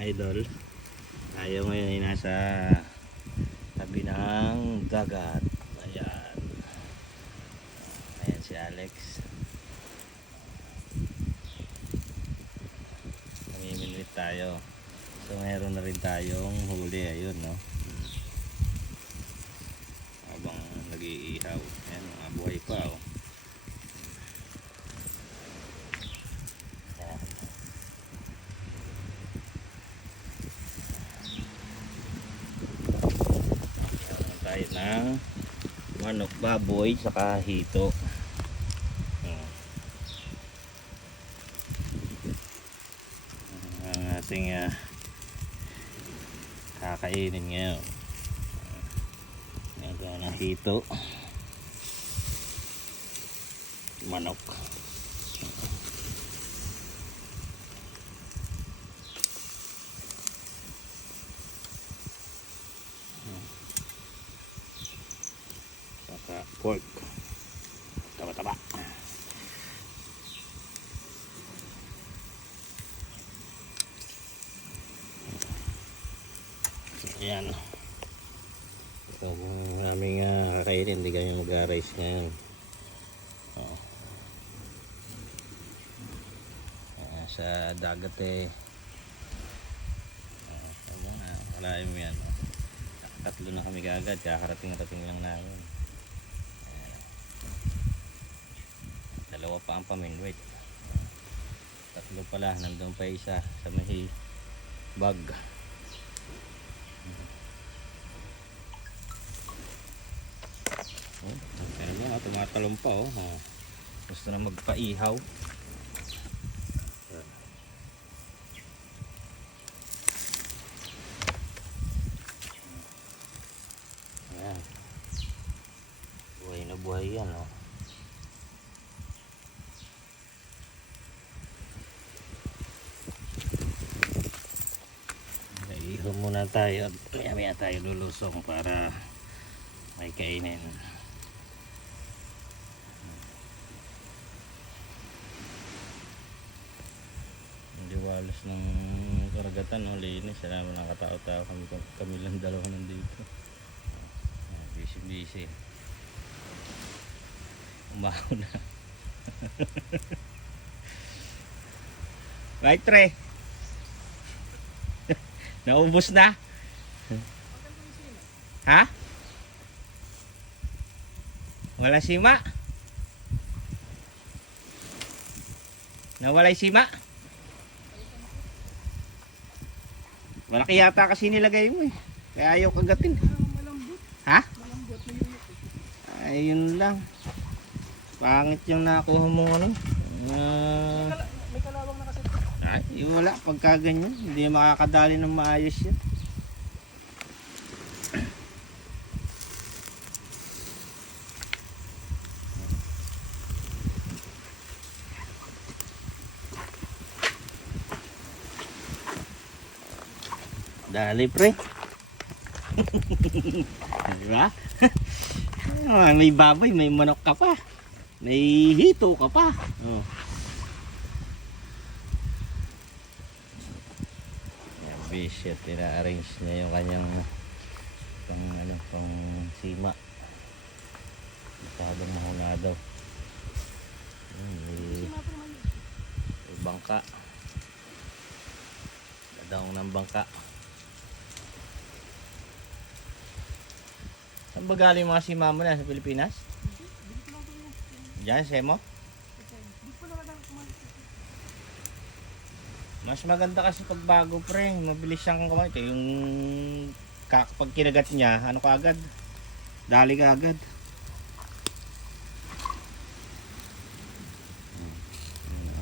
Idol, tayo ngayon ay nasa tabi ng dagat. Ayan, ayan si Alex, namimilwit tayo. So meron na rin tayong huli. Ayun, no, habang nag-iihaw. Ayan, mga buhay pa, oh. Tayo ng manok, baboy, saka hito. Ang ating kakainin ngayon. Ngayon ng hito, manok. Saka pork, taba-taba. Ayan. So kung aming kakainin, hindi kami mag-rice ngayon. Sa dagat kalahin mo yan. Tatlo na kami kagad, kakarating-rating lang namin. Dalawa pa ang paminwit. Tatlo pala, nandun pa isa sa may bag. Kaya ba, tumatalong pa, oh. Gusto na magpaihaw. Ayan, buhay na buhay yan, oh. Ihaw muna tayo at maya tayo lulusong para may kainin. Hindi walas ng karagatan, no? Linis. Alam mo, nakatao-tao kami lang dalawa nandito. Busy umahaw na. Right, Tre? Naubos na? Ha? Wala sima? Nawalay sima? Malaki yata kasi nilagay mo, eh. Kaya ayaw kagatin. Malambot. Ha? Malambot na yun. Ayun lang. Pangit yung nakuha mo, ano? May kalawang na kasi. Ay, wala. Pagka ganyan, hindi makakadali ng maayos yan. Dali, pre. Diba? May baboy, may manok ka pa. May hito ka pa. Oh. Bishop, ina-arrange niya yung kanyang pang sima. Masyadong mahuna daw. May bangka. Dadaong ng bangka. Saan ba galing mga sima mo na sa Pilipinas? Diyan, Semo? Mas maganda kasi pag bago, pre, mabilis siyang kumain. Yung pag kinagat niya, ano ka agad? Dali ka agad.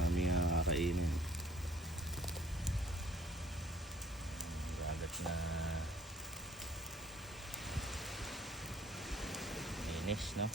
Kami kakainin. Agad na inis, no?